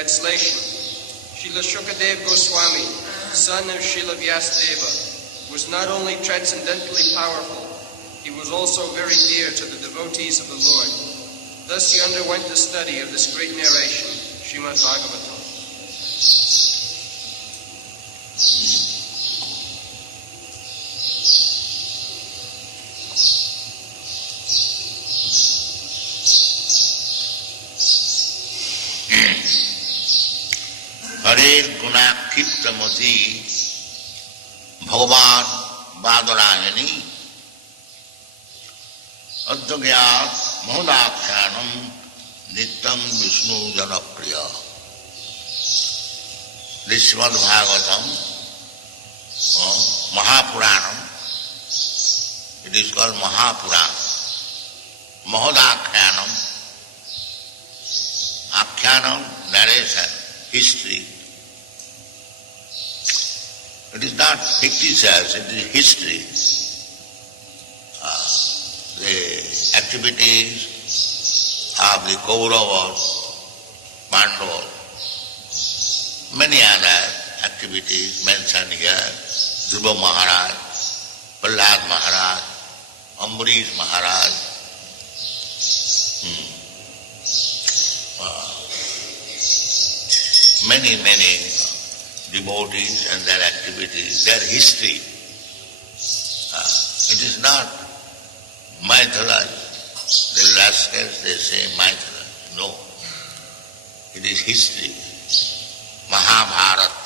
Translation. Srila Shukadev Goswami, son of Srila Vyasadeva, was not only transcendently powerful, he was also very dear to the devotees of the Lord. Thus he underwent the study of this great narration, Srimad Bhagavatam. हरे गुणाक्षिप्तमति भगवान बादरायणी अज्ञात महोदाख्यानम नित्यं Vishnu जनप्रिय. This Srimad Bhagavatam, Mahapuranam, it is called Mahapurana. Mahodakhyanam, Akhyanam, narration, history. It is not fictitious, it is history. The activities of the Kauravas, Pandavas, many other activities mentioned here, Dhruva Maharaj, Prahlad Maharaj, Ambarish Maharaj, many devotees and their activities, their history. It is not mythology. The rascals, they say mythology. No. It is history. Mahabharat.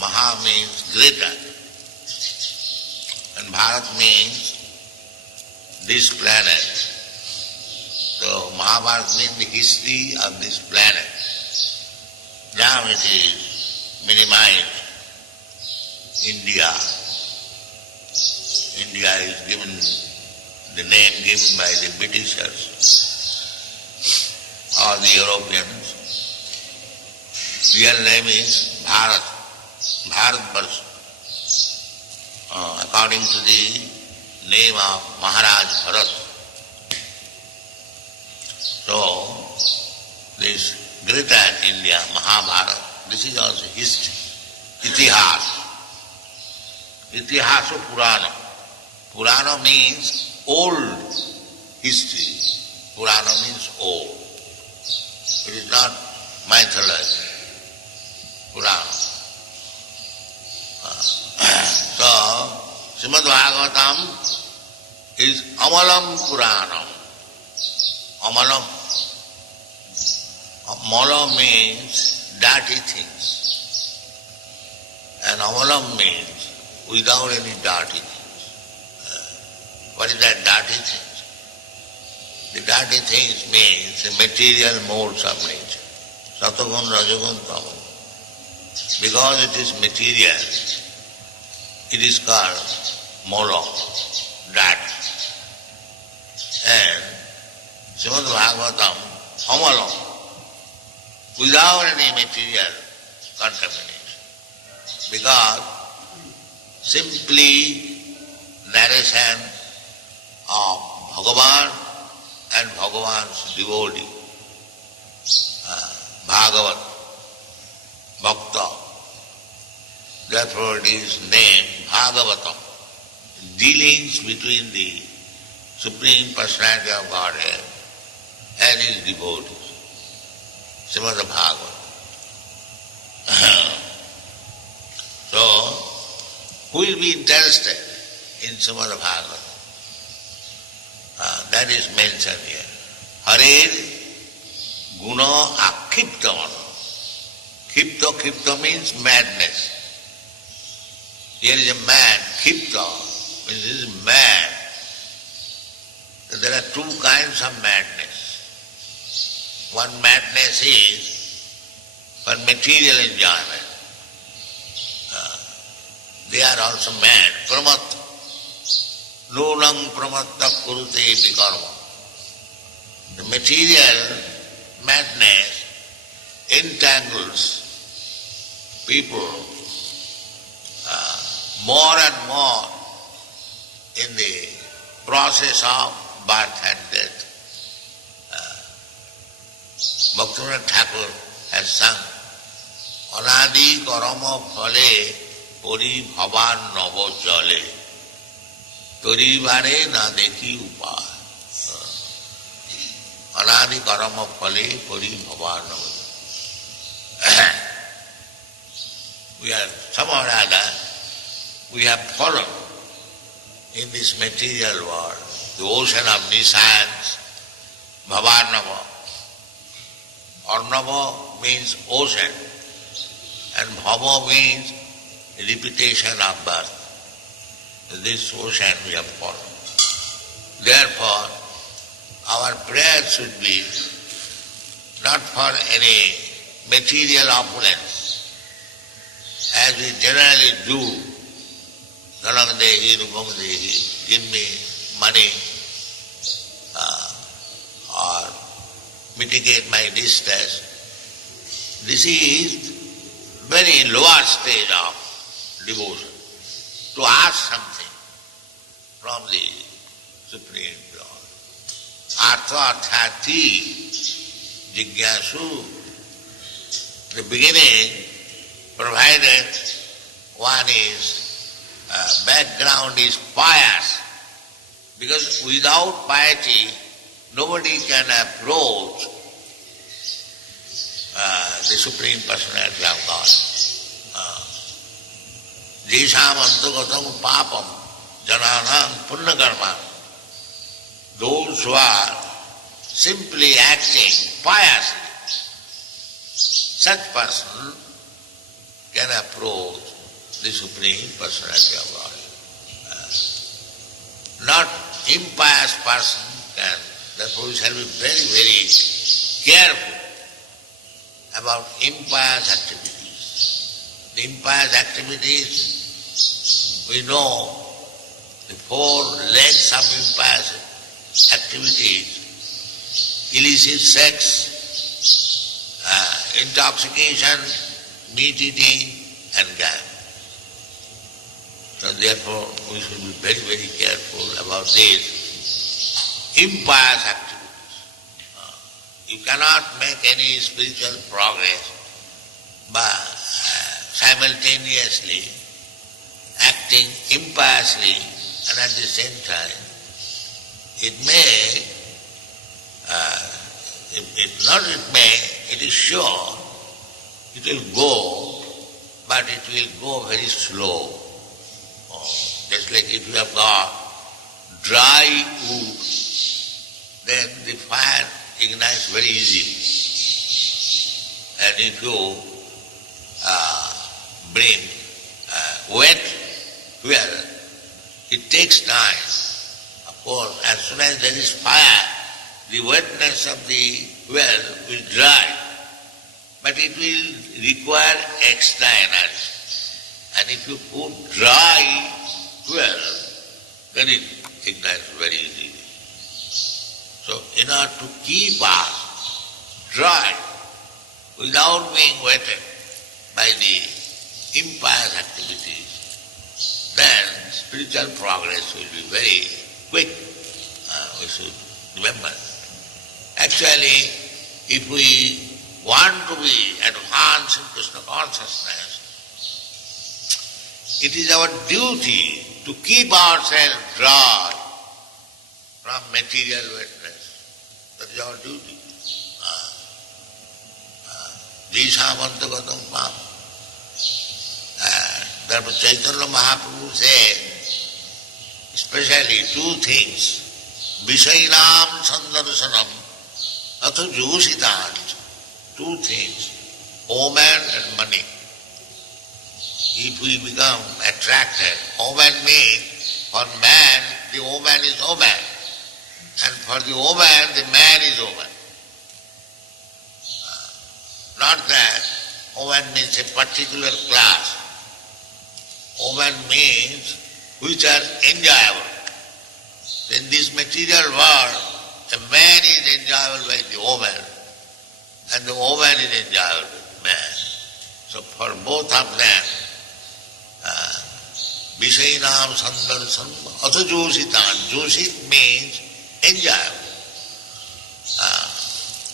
Maha means greater. And Bharat means this planet. So Mahabharata means the history of this planet. Now it is minimized. India. India is given the name given by the Britishers or the Europeans. Real name is Bharat, Bharatvarsha, according to the name of Maharaj Bharat. So, this greater India, Mahabharata, this is also history, Itihas. Itihaso Purana. Purana means old history. Purana means old. It is not mythology. Purana. So, Srimad Bhagavatam is Amalam Puranam. Amalam. Amala means dirty things. And Amalam means without any dirty things. What is that dirty things? The dirty things means the material modes of nature. Satagun, Rajagun, Tamun. Because it is material, it is called molo, dirty. And Srimad Bhagavatam, amalam, without any material contamination. Because simply narration of Bhagavan and Bhagavan's devotee, Bhagavat, Bhakta. Therefore it is named Bhagavatam. Dealings between the Supreme Personality of Godhead and his devotees. Srimad Bhagavatam. So, who will be interested in Srimad Bhagavatam? That is mentioned here. Harer guna akkhiptamana. Khipta means madness. Here is a man, khipta means he is mad. So there are two kinds of madness. One madness is for material enjoyment. They are also mad. Pramatta. Nunam pramatta kurute vikarma. The material madness entangles people more and more in the process of birth and death. Bhaktivinoda Thakur has sung, Anadi karama phale pori bhavan navo jale toribare na dekhi upay. Anadi karama phale pori bhavan navo jale. We are somehow or other, we have fallen in this material world, the ocean of nescience, Bhavanava. Arnava means ocean, and Bhava means repetition of birth. In this ocean we have fallen. Therefore, our prayer should be not for any material opulence, as we generally do. Galang Dehi, Rupam Dehi, give me money or mitigate my distress. This is very lower stage of devotion. To ask something from the Supreme Lord. Artha Arthati Jigyasu. The beginning, provided one is background is pious, because without piety nobody can approach the Supreme Personality of God. Jesham antagatam papam jananam punnakarma. Those who are simply acting piously, such person can approach the Supreme Personality of God. Not impious person can. Therefore we shall be very, very careful about impious activities. The impious activities, we know the 4 legs of impious activities: illicit sex, intoxication, meat eating and gambling. So therefore we should be very, very careful about these impious activities. You cannot make any spiritual progress by simultaneously acting impiously, and at the same time it is sure it will go, but it will go very slow. Just like if you have got dry wood, then the fire ignites very easily. And if you bring wet fuel, it takes time. Of course, as soon as there is fire, the wetness of the fuel will dry, but it will require extra energy. And if you put dry fuel, then it ignites very easily. So in order to keep us dry without being wetted by the impious activities, then spiritual progress will be very quick. We should remember. Actually, if we want to be advanced in Krishna consciousness, it is our duty to keep ourselves dry from material wetness. That is our duty. Jishamantagatam pam. Therefore Chaitanya Mahaprabhu said, especially 2 things, Vishainam Sandarsanam Atha Jositan. 2 things, omen and money. If we become attracted, omen means for man the omen is omen, and for the omen the man is omen. Not that omen means a particular class. Omen means which are enjoyable. In this material world, a man is enjoyable by the omen, and the omen is enjoyable by the man. So for both of them, Vishainam Sandarsam Atha Jositan. Josit means enjoyable.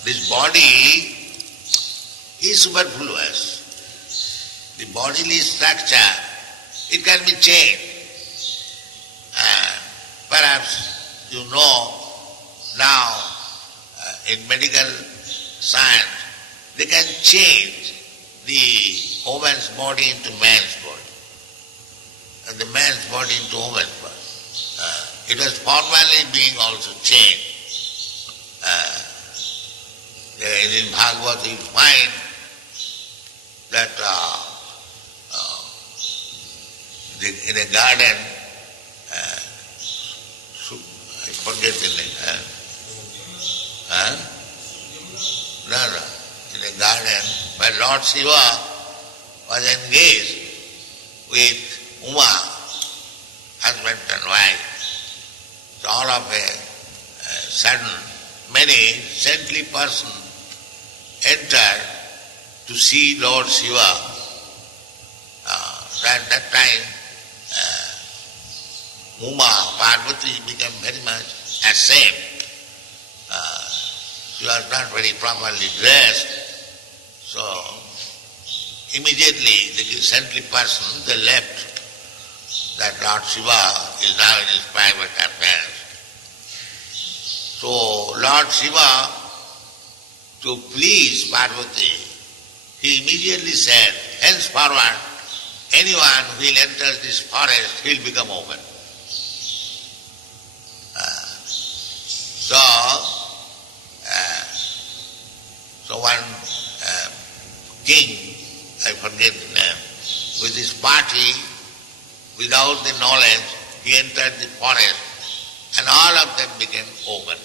This body is superfluous. The bodily structure, it can be changed. Perhaps you know now in medical science they can change the woman's body into man's body and the man's body into woman's body. It was formerly being also changed. In Bhagavad you find that in a garden, I forget the name. No. In a garden where Lord Shiva was engaged with Uma, husband and wife. So all of a sudden, many saintly persons entered to see Lord Shiva. At that time, Uma, Parvati became very much ashamed. She was not very properly dressed. So, immediately the saintly person, they left that Lord Shiva is now in his private affairs. So, Lord Shiva, to please Parvati, he immediately said, henceforward, anyone who will enter this forest, he will become open. So one king, I forget the name, with his party, without the knowledge, he entered the forest and all of them became open.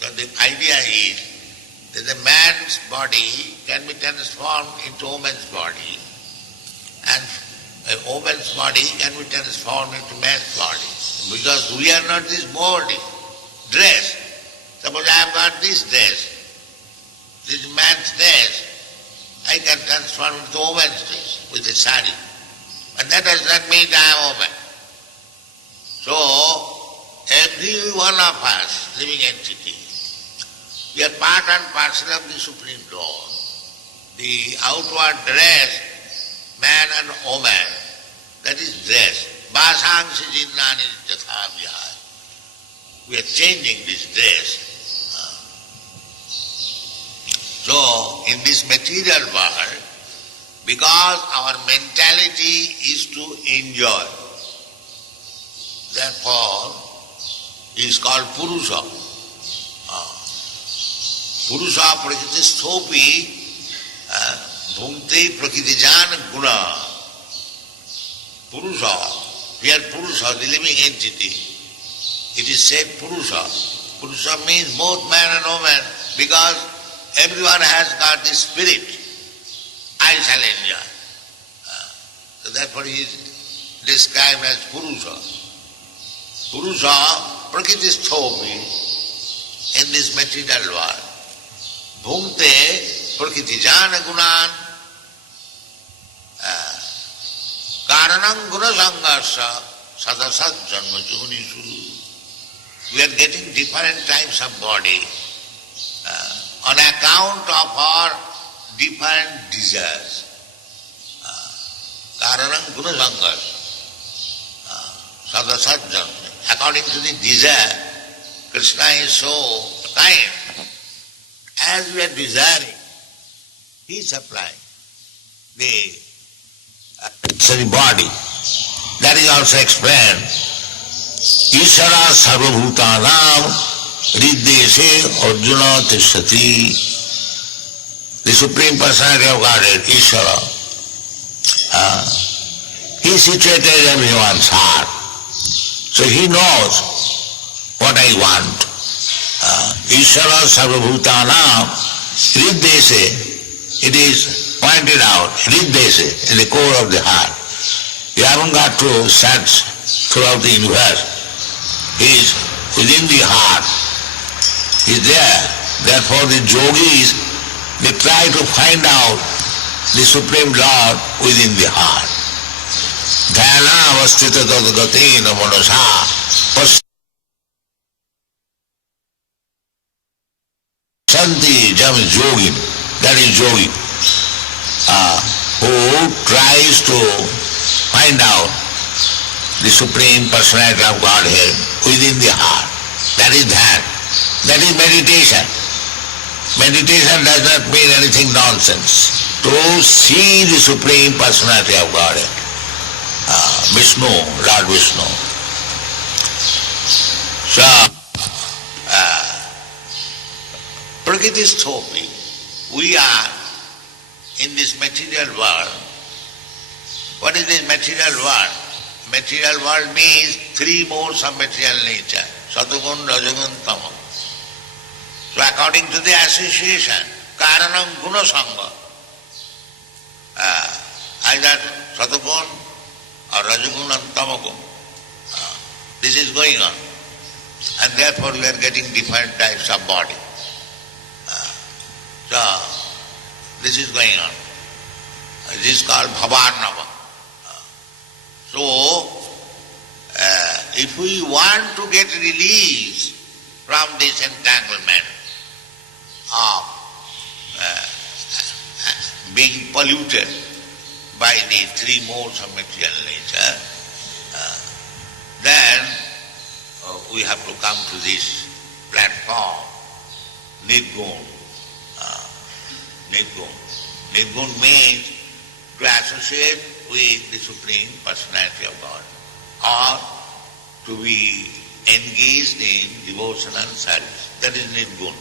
So the idea is that the man's body can be transformed into woman's body and a woman's body can be transformed into man's body. Because we are not this body, dress. Suppose I have got this dress, this man's dress, I can transform into woman's dress with a sari. But that does not mean I am woman. So, every one of us, living entity, we are part and parcel of the Supreme Lord. The outward dress, man and woman, that is dress. Basangsi jinnani jatha vihaya. We are changing this dress. So, in this material world, because our mentality is to enjoy, therefore, it is called Purusha. Purusha prakriti sthopi bhumte prakritijan guna. Purusha, here Purusha, the living entity, it is said Purusha. Purusha means both man and woman, because everyone has got the spirit. I shall enjoy. So therefore he is described as Purusha. Purusha, prakriti sthopi, in this material world. Bhumte prakriti jana gunan karanam guna sangasya sadasat janma junisu. We are getting different types of body on account of our different desires. Karanam guna sangasya sadasat janma. According to the desire, Krishna is so kind. As we are desiring, he is supplying the body. That is also explained. Ishara sarvabhutanam riddeshe arjuna tishtati. The Supreme Personality of Godhead, Ishara, he is situated in everyone's heart. So he knows what I want. Ishara sarvabhutanam riddeshe, it is pointed out, riddeshe, in the core of the heart. You haven't got to search throughout the universe. He is within the heart. He is there. Therefore the yogis, they try to find out the Supreme Lord within the heart. Dhyana avastita tadgatina manasa Santi jam yogin. That is yogi, who tries to find out the Supreme Personality of Godhead within the heart. That is dhyan. That is meditation. Meditation does not mean anything nonsense. To see the Supreme Personality of Godhead, Vishnu, Lord Vishnu. So, Prakriti Stopi, we are in this material world. What is this material world? Material world means three modes of material nature, Satugun, Rajagun, Tamam. So according to the association, Karanam Guna Sangha, either Satugun or Rajagun and Tamagun, this is going on. And therefore we are getting different types of body. So this is going on. This is called Bhavarnava. So, if we want to get release from this entanglement of being polluted by the three modes of material nature, then we have to come to this platform, Nirgun. Nirgun. Nirgun means to associate with the Supreme Personality of God, or to be engaged in devotional service. That is Nirgun.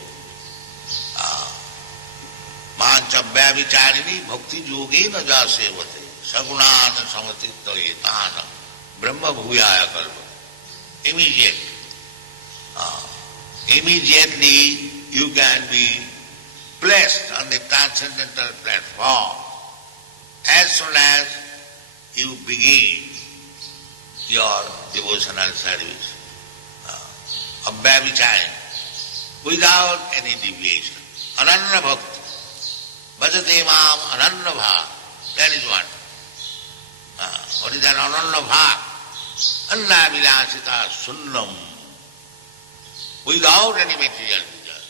Manchabhya vicharini bhakti yogena jasevate sagunana samatitto etana brahma bhuyaya kalpa. Immediately you can be placed on the transcendental platform as soon as you begin your devotional service of Bhavichaya without any deviation. Ananya Bhakti. Bhajate Mam Ananya Bhav. That is what. What is an Ananya Bhav? Anna Vilasita Sunnam. Without any material pleasure.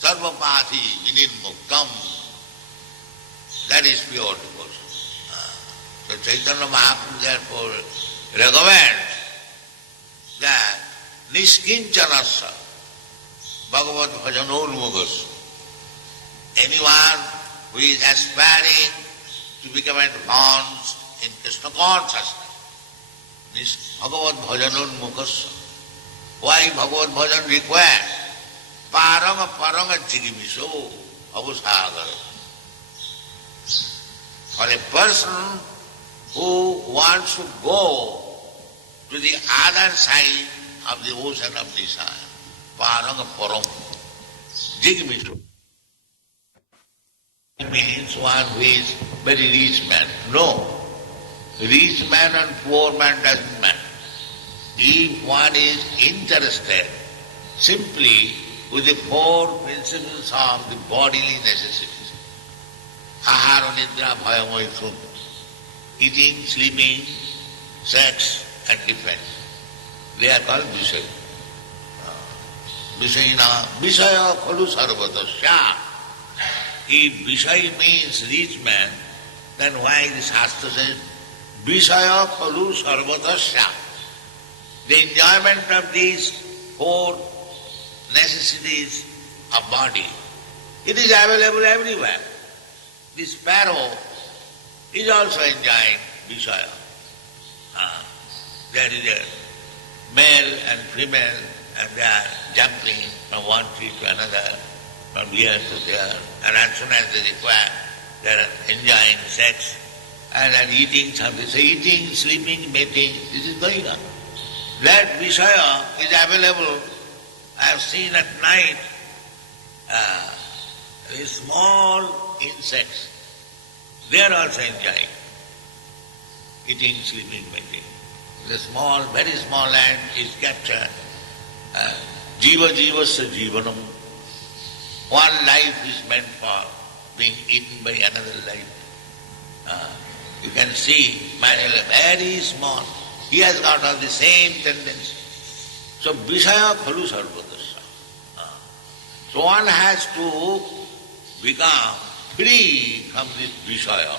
Sarvapati Vinirmuktam. That is pure devotion. So Chaitanya Mahaprabhu therefore recommends that Niskinchanasya Bhagavad Bhajanolmugas. Anyone who is aspiring to become advanced in Krishna consciousness, Bhagavad Bhajanolmugas. Why Bhagavad Bhajan requires? Paranga paranga jigimiso abusagara. For a person who wants to go to the other side of the ocean of desire, paranga param jigimiso. It means one who is very rich man. No. Rich man and poor man doesn't matter. If one is interested simply with the four principles of the bodily necessities, ahara, nidra, bhaya, moksha, eating, sleeping, sex and defense, they are called Vishaya. Vishayana, Vishaya khalu sarvatasya. If Vishaya means rich man, then why the Shastra says Vishaya khalu sarvatasya? The enjoyment of these four necessities of body, it is available everywhere. The sparrow is also enjoying Vishaya. There is a male and female, and they are jumping from one tree to another, from here to there, and as soon as they require, they are enjoying sex and are eating something. So eating, sleeping, mating, this is going on. That Vishaya is available. I have seen at night small insects. They are also enjoying eating, sleeping, mating. The small, very small ant is captured. Jiva jivasya jivanam. One life is meant for being eaten by another life. You can see, very small. He has got all the same tendency. So Vishaya khalu sarvatasya. So one has to become free from this Vishaya.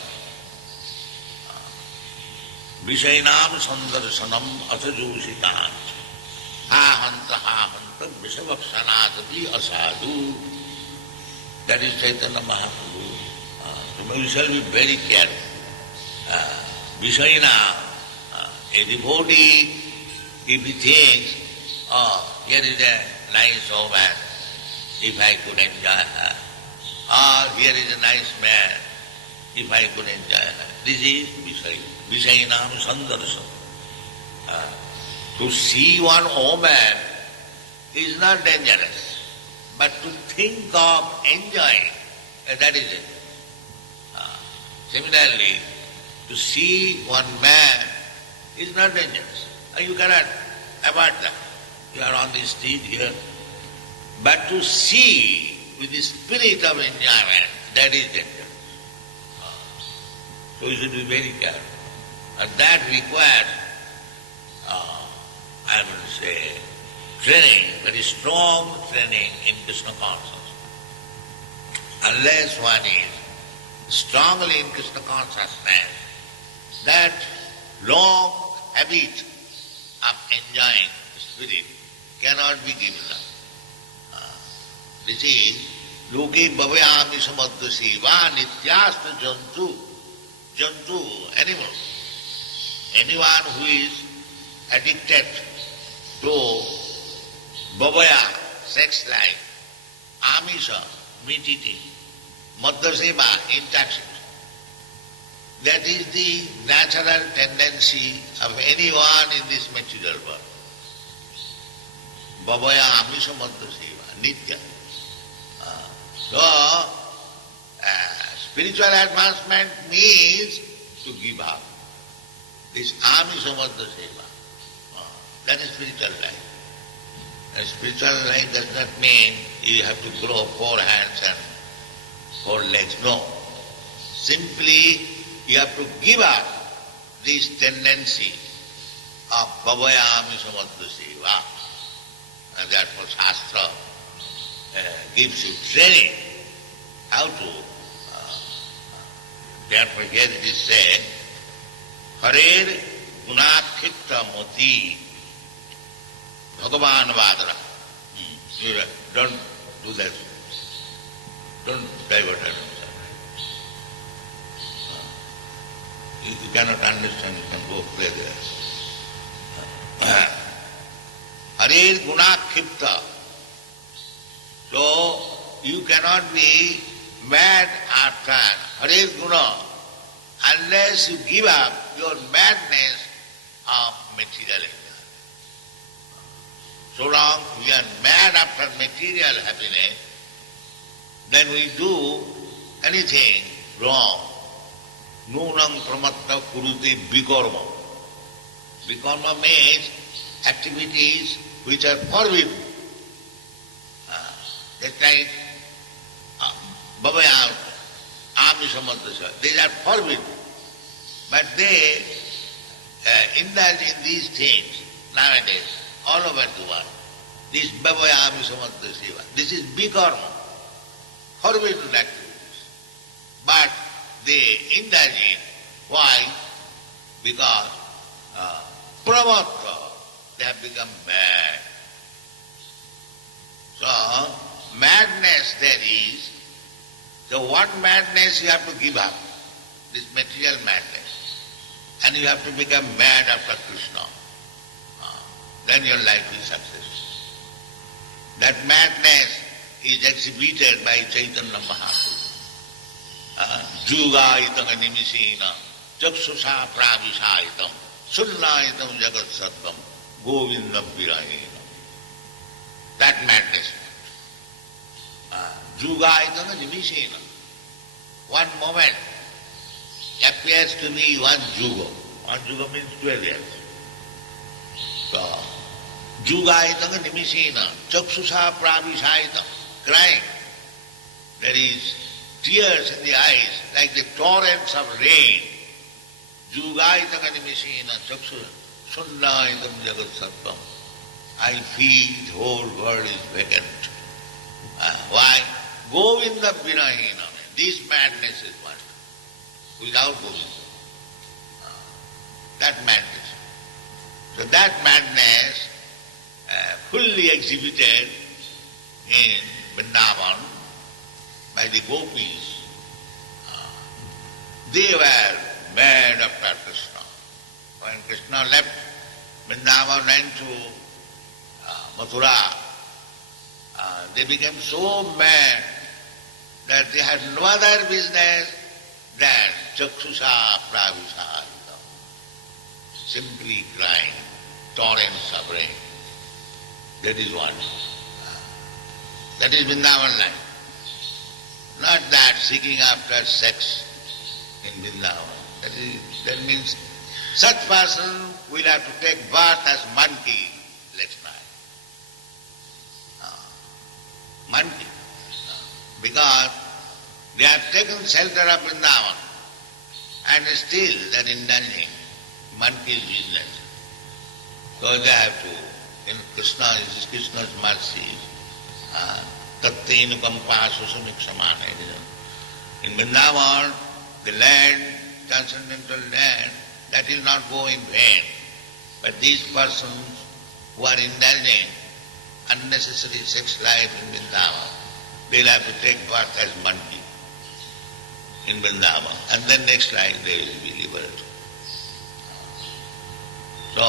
Vishayanam sandarsanam asajusitan. Ha hanta vishavaksanatati asadu. That is Chaitanya Mahaprabhu. So we shall be very careful. Vishayana, a devotee, if he thinks, oh, here is a nice woman, if I could enjoy her. Or here is a nice man, if I could enjoy her. This is Vishayana. Vishayanam sandarsam. To see one woman is not dangerous, but to think of enjoying, that is it. Similarly, to see one man is not dangerous. You cannot avoid that. You are on the street here. But to see with the spirit of enjoyment, that is dangerous. So you should be very careful. And that requires, I will say, training, very strong training in Krishna consciousness. Unless one is strongly in Krishna consciousness, that long habit of enjoying spirit cannot be given up. This is Loke bhavayami samadhasi va nityasta jantu. Jantu, animal. Anyone who is addicted to bhavaya, sex life, amisha, meat eating, madhaseva, intoxication, that is the natural tendency of anyone in this material world. Bhavaya, amisha, madhaseva, nitya. So, spiritual advancement means to give up. This amisha madhaseva, that is spiritual life. And spiritual life does not mean you have to grow 4 hands and 4 legs. No. Simply you have to give up this tendency of bhavayami samadhaseva. And therefore Shastra gives you training how to. Therefore here it is said, Harer gunakhitta moti Bhagavan Vadra. Don't do that. Don't divert yourself. If you cannot understand, you can go play there. Harer gunakhitta. So you cannot be mad after Harer guna unless you give up your madness of material enjoyment. So long we are mad after material happiness, then we do anything wrong. Nunam pramatta kurute vikarma. Vikarma means activities which are forbidden. That's like bhavaya, amisha madhasya. These are forbidden. But they indulge in these things nowadays. All over the world. This bhavaya amisha madhasya. This is vikarma, forbidden activities. But they indulge in. Why? Because pramatta, they have become mad. So, madness there is. So what madness you have to give up? This material madness. And you have to become mad after Krishna. Then your life is successful. That madness is exhibited by Chaitanya Mahaprabhu. Jugaitam animisena, chakshusha pravishaitam, sunnaitam jagat sattam, govindam virahena. That madness. Jugaitam animisena. One moment appears to be one juga. One juga means 12 years. So, Jugaitam nimisena, chakshusha pravishaitam, crying. There is tears in the eyes like the torrents of rain. Jugaitam nimisena, chakshusha, sunnaitam jagat sattam. I feel the whole world is vacant. Why? Govinda Virahina. This madness is what? Without Govinda. That madness. So that madness fully exhibited in Vrindavan by the gopis. They were mad after Krishna. When Krishna left Vrindavan and to Mathura, they became so mad that they had no other business than chakshusha pravisha, simply crying, torrent suffering. That is what. That is Vrindavan life. Not that seeking after sex in Vrindavan. That means such person will have to take birth as monkey next night. Monkey. Because they have taken shelter of Vrindavan and still they are indulging monkey's business. So they have to, in Krishna, this is Krishna's mercy. Tattenu kampasu samiksamana. In Vrindavan, the land, transcendental land, that will not go in vain. But these persons who are indulging unnecessary sex life in Vrindavan, they'll have to take birth as monkey in Vrindavan, and then next life they will be liberated. So,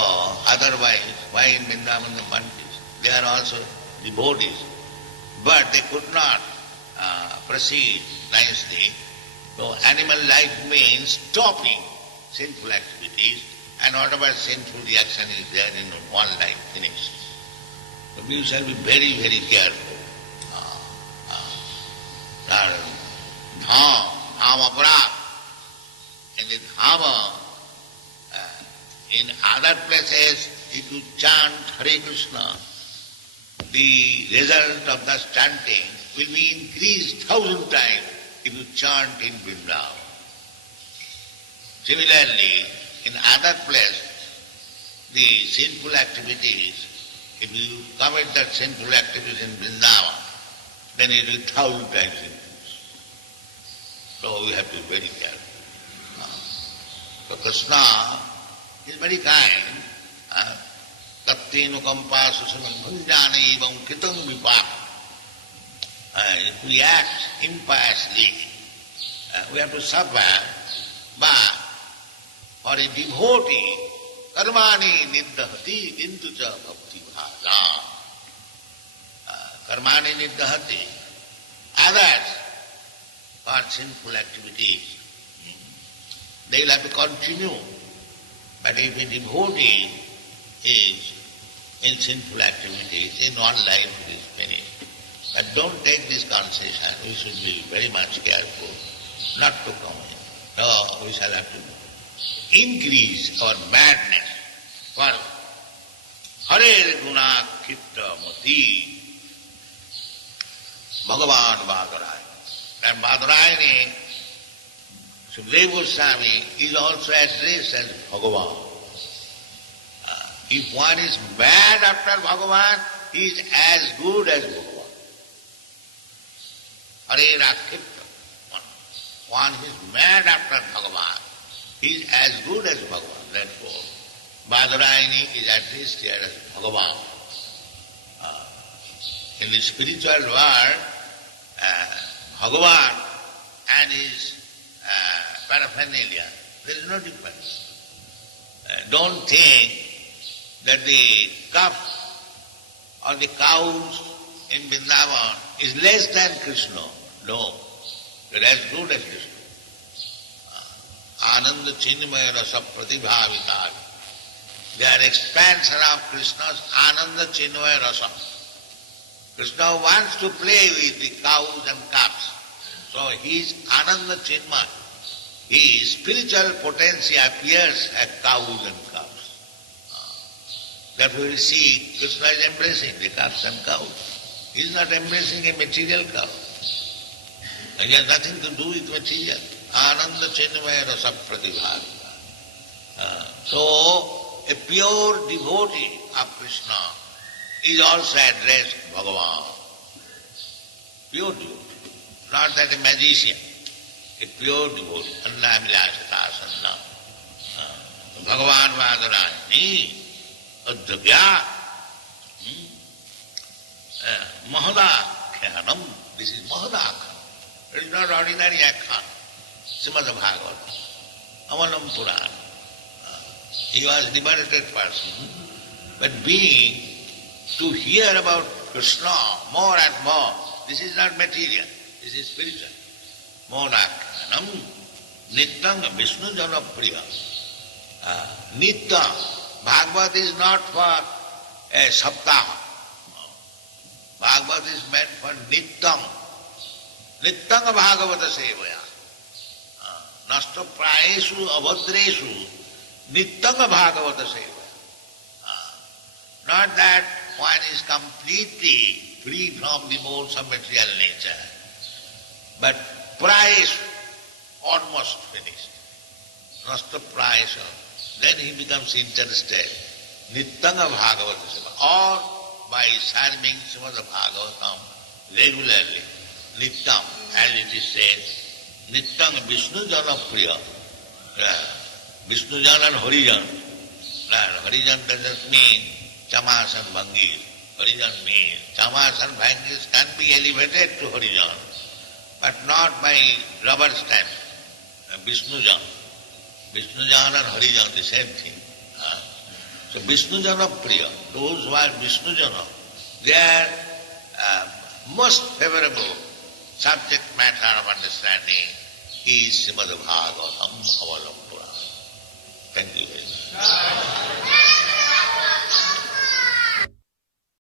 otherwise, why in Vrindavan the monkeys? They are also devotees, but they could not proceed nicely. So, animal life means stopping sinful activities, and whatever sinful reaction is there in one life finished. So, we shall be very, very careful. Dhama Parab. In the Dhama, in other places, if you chant Hare Krishna, the result of the chanting will be increased 1,000 times if you chant in Vrindavan. Similarly, in other place, the sinful activities, if you commit that sinful activities in Vrindavan, then it will 1,000 times increase. So we have to be very careful. So Krishna is very kind. Tattenu kampasu samibhunjana evam kritam vipaka. If we act impiously, we have to suffer, but for a devotee, karmani niddhati kintu cha bhakti bhaja. Karmani niddhati. Others, for sinful activities, they will have to continue. But if a devotee is in sinful activities, in one life it is finished. But don't take this concession. We should be very much careful not to come in. So we shall have to increase our madness for Hare Guna Kitta Mati Bhagavan Bhadarayani. And Bhadarayani, Sukadeva Goswami, is also addressed as Bhagavan. If one is mad after Bhagavan, he is as good as Bhagavan. Hare Rakhitta. One who is mad after Bhagavan, he is as good as Bhagavan. Therefore, Bhadarayani is addressed here as Bhagavan. In the spiritual world, Bhagavan and his paraphernalia, there is no difference. Don't think that the calf or the cows in Vrindavan is less than Krishna. No, they are as good as Krishna. Ananda Chinmaya Rasa Pratibhavita. They are expansion of Krishna's Ananda Chinmaya Rasa. Krishna wants to play with the cows and calves. So his Ananda Chinmaya, his spiritual potency appears as cows and calves. Therefore we see Krishna is embracing the calves and cows. He is not embracing a material cow. And he has nothing to do with material. Ananda Chinmaya Rasa Pratibhavita. So a pure devotee of Krishna is also addressed Bhagavan. Pure devotee. not that a magician, a pure devotee, Anna Vilasata Sanna, Bhagavan Vadarani, Adhyabhya, Mahadakhanam. This is Mahadakhanam. It is not ordinary Akhan. Srimad Bhagavatam, Amalam Purana. He was a liberated person, but being to hear about Krishna more and more, this is not material, this is spiritual. Modakhanam, Nityam Vishnu Jana Priya. Nityam, Bhagavad is not for a saptaha. Bhagavad is meant for Nityam. Nityam Bhagavata Sevaya. Nasta Praeshu Avadreshu Nityam Bhagavata Sevaya. Not that one is completely free from the modes of material nature, but Praeshu, almost finished. Nasta Praeshu. Then he becomes interested. Nityam Bhagavata Sevaya. Or by serving Srimad Bhagavatam regularly, Nityam, as it is said, Nityam Vishnu Jana Priya. Vishnu Jana and Harijan. Harijan doesn't mean Chamas and Bhangis. Harijan means Chamas and Bhangis can be elevated to Harijan, but not by rubber stamp. Vishnu Jana. Vishnu Jana and Harijan, the same thing. So Vishnu Jana Priya, those who are Vishnu Jana, their most favorable subject matter of understanding is Srimad Bhagavatam Avalam Purana. Thank you very much.